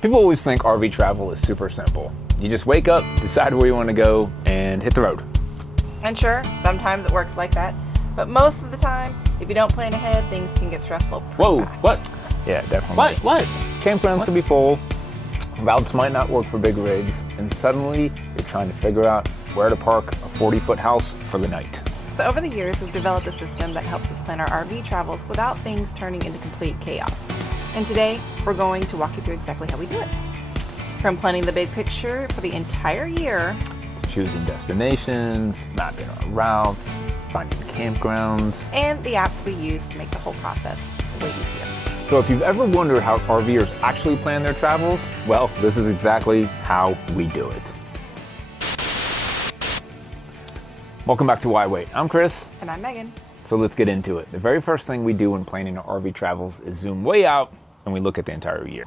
People always think RV travel is super simple. You just wake up, decide where you want to go, and hit the road. And sure, sometimes it works like that, but most of the time, if you don't plan ahead, things can get stressful pretty fast. What? Yeah, definitely. What? Campgrounds can be full, routes might not work for big rigs, and suddenly you're trying to figure out where to park a 40-foot house for the night. So over the years, we've developed a system that helps us plan our RV travels without things turning into complete chaos. And today, we're going to walk you through exactly how we do it. From planning the big picture for the entire year, Choosing destinations, mapping our routes, finding campgrounds, and the apps we use to make the whole process way easier. So if you've ever wondered how RVers actually plan their travels, well, this is exactly how we do it. Welcome back to Why Wait. I'm Chris. And I'm Megan. So let's get into it. The very first thing we do when planning our RV travels is zoom way out and we look at the entire year.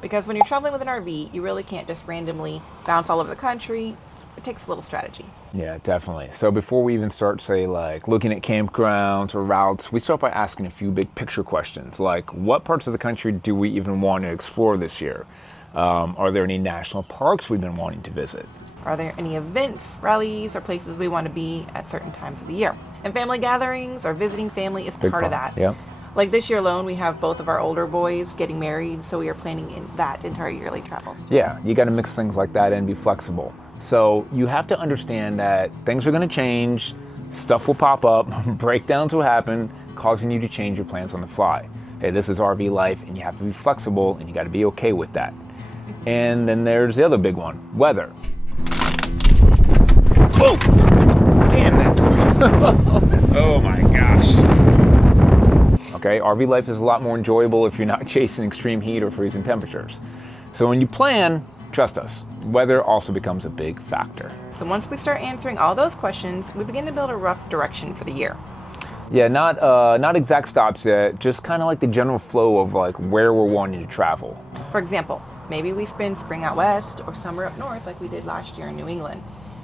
Because when you're traveling with an RV, you really can't just randomly bounce all over the country. It takes a little strategy. Yeah, definitely. So before we even start, say, like looking at campgrounds or routes, we start by asking a few big picture questions, like what parts of the country do we even want to explore this year? Are there any national parks we've been wanting to visit? Are there any events, rallies, or places we want to be at certain times of the year? And family gatherings or visiting family is part of that. Yeah. Like this year alone, we have both of our older boys getting married, so we are planning that into our yearly travels. Yeah, you got to mix things like that and be flexible. So you have to understand that things are going to change, stuff will pop up, breakdowns will happen, causing you to change your plans on the fly. Hey, this is RV life, and you have to be flexible, and you got to be okay with that. And then there's the other big one, weather. Oh, damn that door. Oh my gosh. Okay, RV life is a lot more enjoyable if you're not chasing extreme heat or freezing temperatures. So when you plan, trust us, weather also becomes a big factor. So once we start answering all those questions, we begin to build a rough direction for the year. Yeah, not exact stops yet, just kind of like the general flow of like where we're wanting to travel. For example, maybe we spend spring out west or summer up north like we did last year in New England,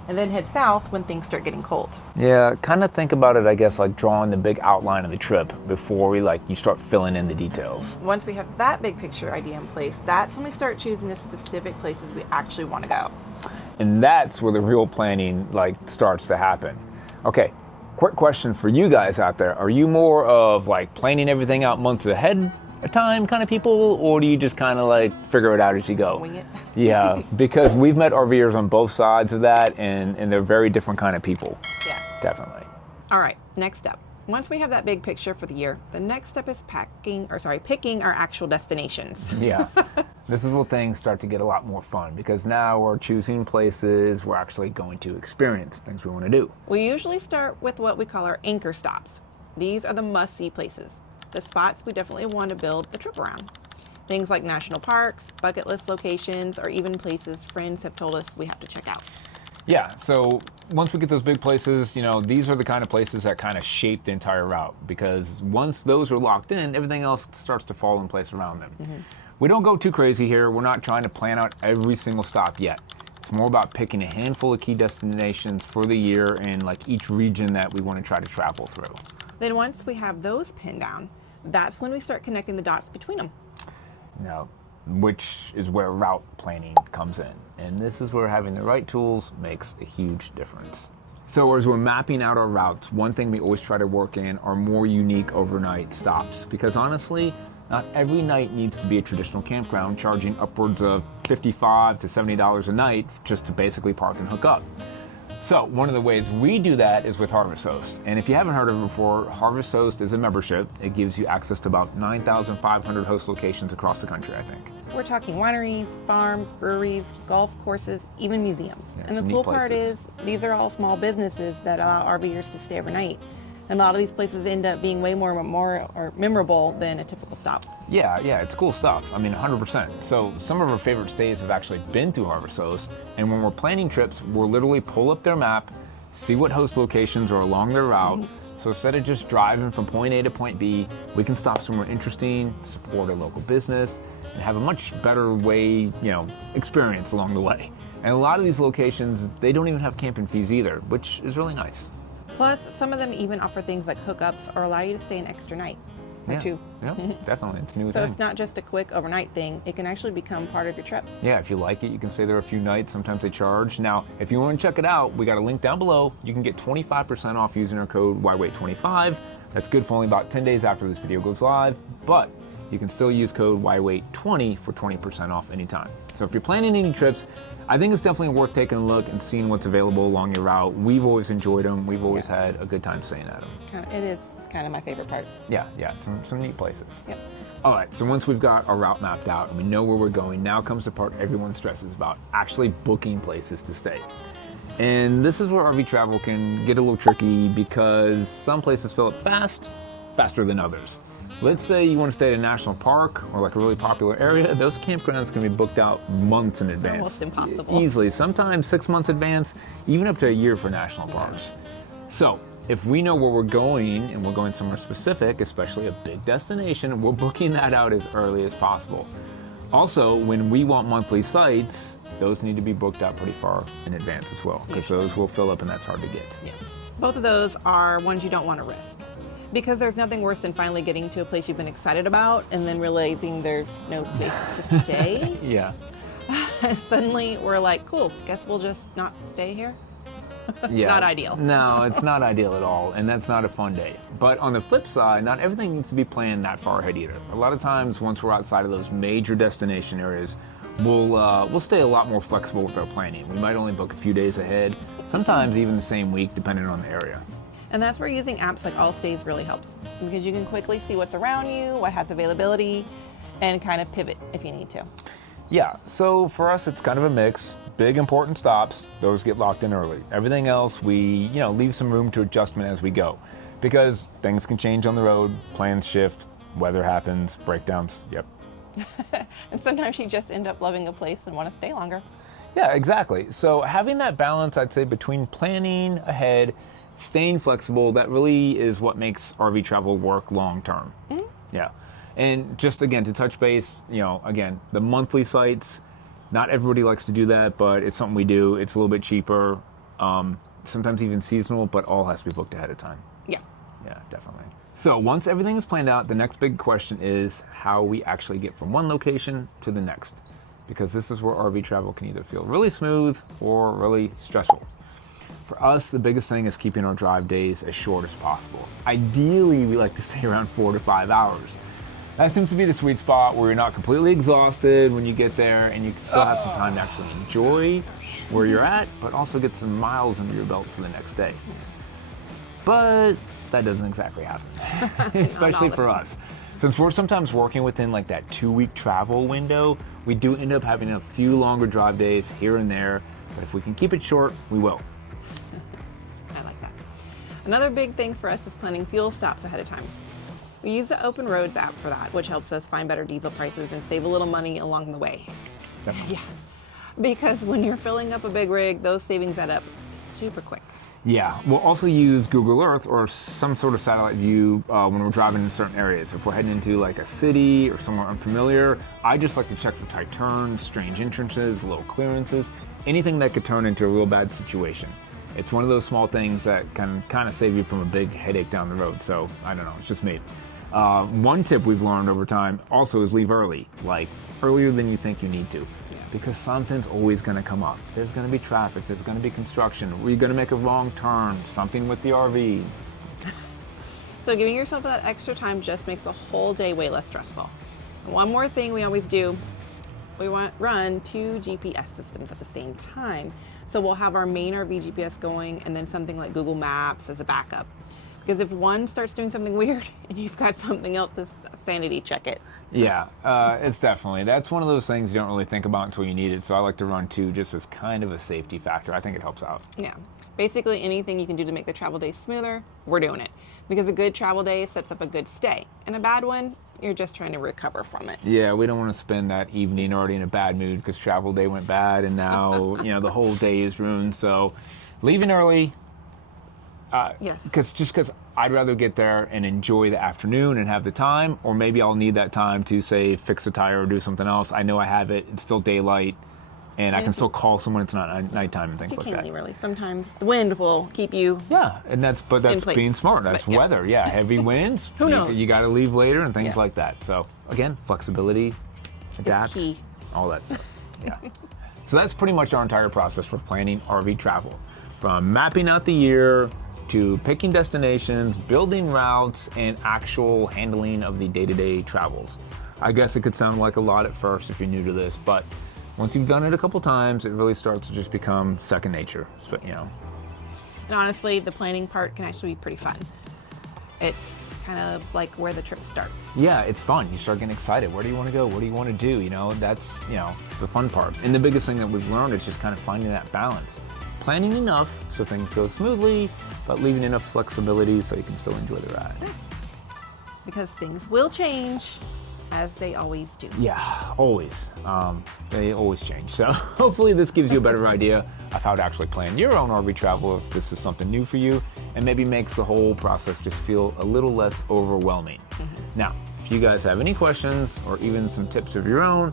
and then head south when things start getting cold. Yeah, kind of think about it, I guess, like drawing the big outline of the trip before you start filling in the details. Once we have that big picture idea in place, that's when we start choosing the specific places we actually want to go. And that's where the real planning starts to happen. Okay, quick question for you guys out there. Are you more of planning everything out months ahead of time kind of people, or do you just kind of figure it out as you go? Wing it. Yeah, because we've met RVers on both sides of that, and they're very different kind of people. Yeah. Definitely. All right, next up. Once we have that big picture for the year, the next step is picking our actual destinations. Yeah. This is where things start to get a lot more fun, because now we're choosing places we're actually going to experience, things we want to do. We usually start with what we call our anchor stops. These are the must-see places, the spots we definitely want to build a trip around. Things like national parks, bucket list locations, or even places friends have told us we have to check out. Yeah, so once we get those big places, these are the kind of places that kind of shape the entire route, because once those are locked in, everything else starts to fall in place around them. Mm-hmm. We don't go too crazy here. We're not trying to plan out every single stop yet. It's more about picking a handful of key destinations for the year in each region that we want to try to travel through. Then once we have those pinned down, that's when we start connecting the dots between them. Now, which is where route planning comes in. And this is where having the right tools makes a huge difference. So as we're mapping out our routes, one thing we always try to work in are more unique overnight stops, because honestly, not every night needs to be a traditional campground charging upwards of $55 to $70 a night just to basically park and hook up. So one of the ways we do that is with Harvest Host. And if you haven't heard of it before, Harvest Host is a membership. It gives you access to about 9,500 host locations across the country, I think. We're talking wineries, farms, breweries, golf courses, even museums. Yeah, and the cool part is, these are all small businesses that allow RVers to stay overnight. And a lot of these places end up being way more memorable than a typical stop. Yeah, it's cool stuff. 100%. So some of our favorite stays have actually been through Harvest Host, and when we're planning trips, we'll literally pull up their map, see what host locations are along their route. Mm-hmm. So instead of just driving from point A to point B, we can stop somewhere interesting, support a local business, and have a much better experience along the way. And a lot of these locations, they don't even have camping fees either, which is really nice. Plus, some of them even offer things like hookups or allow you to stay an extra night. or Yeah. 2. Yeah, definitely. It's a new So thing. it's not just a quick overnight thing. It can actually become part of your trip. Yeah, if you like it, you can stay there a few nights. Sometimes they charge. Now, if you want to check it out, we got a link down below. You can get 25% off using our code YWAIT25. That's good for only about 10 days after this video goes live, but you can still use code YWAIT20 for 20% off anytime. So if you're planning any trips, I think it's definitely worth taking a look and seeing what's available along your route. We've always enjoyed them. We've always had a good time staying at them. It is kind of my favorite part. Yeah, some neat places. Yep. All right, so once we've got our route mapped out and we know where we're going, now comes the part everyone stresses about, actually booking places to stay. And this is where RV travel can get a little tricky because some places fill up faster than others. Let's say you want to stay at a national park or like a really popular area, those campgrounds can be booked out months in advance. Almost impossible. Easily, sometimes 6 months advance, even up to a year for national parks. So, if we know where we're going and we're going somewhere specific, especially a big destination, we're booking that out as early as possible. Also, when we want monthly sites, those need to be booked out pretty far in advance as well, because those will fill up and that's hard to get. Yeah. Both of those are ones you don't want to risk. Because there's nothing worse than finally getting to a place you've been excited about and then realizing there's no place to stay. Yeah. Suddenly we're like, cool, guess we'll just not stay here. Yeah. Not ideal. No, it's not ideal at all, and that's not a fun day. But on the flip side, not everything needs to be planned that far ahead either. A lot of times, once we're outside of those major destination areas, we'll stay a lot more flexible with our planning. We might only book a few days ahead, sometimes even the same week, depending on the area. And that's where using apps like Allstays really helps, because you can quickly see what's around you, what has availability, and kind of pivot if you need to. Yeah, so for us, it's kind of a mix. Big important stops, those get locked in early. Everything else, we leave some room to adjustment as we go, because things can change on the road, plans shift, weather happens, breakdowns. Yep. And sometimes you just end up loving a place and want to stay longer. Yeah, exactly. So having that balance, I'd say, between planning ahead, staying flexible, that really is what makes RV travel work long term. Mm-hmm. Yeah. And just again, to touch base, again, the monthly sites, not everybody likes to do that, but it's something we do. It's a little bit cheaper, sometimes even seasonal, but all has to be booked ahead of time. Yeah. Yeah, definitely. So once everything is planned out, the next big question is how we actually get from one location to the next. Because this is where RV travel can either feel really smooth or really stressful. For us, the biggest thing is keeping our drive days as short as possible. Ideally, we like to stay around 4 to 5 hours. That seems to be the sweet spot where you're not completely exhausted when you get there and you can still have some time to actually enjoy where you're at, but also get some miles under your belt for the next day. But that doesn't exactly happen, especially for us. Since we're sometimes working within like that 2-week travel window, we do end up having a few longer drive days here and there, but if we can keep it short, we will. I like that. Another big thing for us is planning fuel stops ahead of time. We use the Open Roads app for that, which helps us find better diesel prices and save a little money along the way. Definitely. Yeah, because when you're filling up a big rig, those savings add up super quick. Yeah, we'll also use Google Earth or some sort of satellite view when we're driving in certain areas. If we're heading into like a city or somewhere unfamiliar, I just like to check for tight turns, strange entrances, low clearances, anything that could turn into a real bad situation. It's one of those small things that can kind of save you from a big headache down the road. So I don't know, it's just me. One tip we've learned over time also is leave early, like earlier than you think you need to. Because something's always going to come up. There's going to be traffic, there's going to be construction, we're going to make a wrong turn, something with the RV. So giving yourself that extra time just makes the whole day way less stressful. And one more thing we always do, we run 2 GPS systems at the same time. So we'll have our main RV GPS going and then something like Google Maps as a backup. Because if one starts doing something weird and you've got something else to sanity check it. Yeah, it's definitely, that's one of those things you don't really think about until you need it. So I like to run 2 just as kind of a safety factor. I think it helps out. Yeah, basically anything you can do to make the travel day smoother, we're doing it. Because a good travel day sets up a good stay. And a bad one, you're just trying to recover from it. Yeah, we don't want to spend that evening already in a bad mood because travel day went bad and now, the whole day is ruined. So leaving early, yes. Because I'd rather get there and enjoy the afternoon and have the time, or maybe I'll need that time to, say, fix a tire or do something else. I know I have it. It's still daylight. And I Me can too. still call someone. It's not nighttime and things You like can't that. really. Sometimes the wind will keep you. Yeah, and that's place. being smart. That's But, yeah. weather. Yeah, heavy winds. Who knows? You got to leave later and things Yeah. like that. So again, flexibility, adapt, key. all that stuff. Yeah. So that's pretty much our entire process for planning RV travel, from mapping out the year to picking destinations, building routes, and actual handling of the day-to-day travels. I guess it could sound like a lot at first if you're new to this, but once you've done it a couple times, it really starts to just become second nature. So, you know. And honestly, the planning part can actually be pretty fun. It's kind of like where the trip starts. Yeah, it's fun. You start getting excited. Where do you want to go? What do you want to do? You know, that's, you know, the fun part. And the biggest thing that we've learned is just kind of finding that balance. Planning enough so things go smoothly, but leaving enough flexibility so you can still enjoy the ride. Because things will change, as they always do. Yeah, always. They always change. So hopefully this gives you a better idea of how to actually plan your own RV travel if this is something new for you, and maybe makes the whole process just feel a little less overwhelming. Now, if you guys have any questions or even some tips of your own,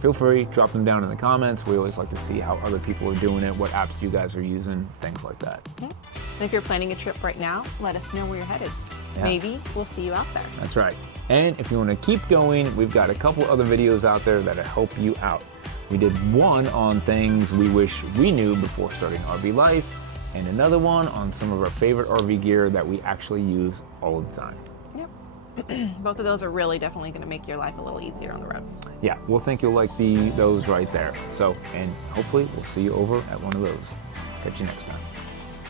feel free, drop them down in the comments. We always like to see how other people are doing it, what apps you guys are using, things like that. And if you're planning a trip right now, let us know where you're headed. Yeah. Maybe we'll see you out there. That's right. And if you want to keep going, we've got a couple other videos out there that'll help you out. We did one on things we wish we knew before starting RV life, and another one on some of our favorite RV gear that we actually use all the time. Yep. Both of those are really definitely going to make your life a little easier on the road. Yeah, we'll think you'll like those right there. So, and hopefully we'll see you over at one of those. Catch you next time.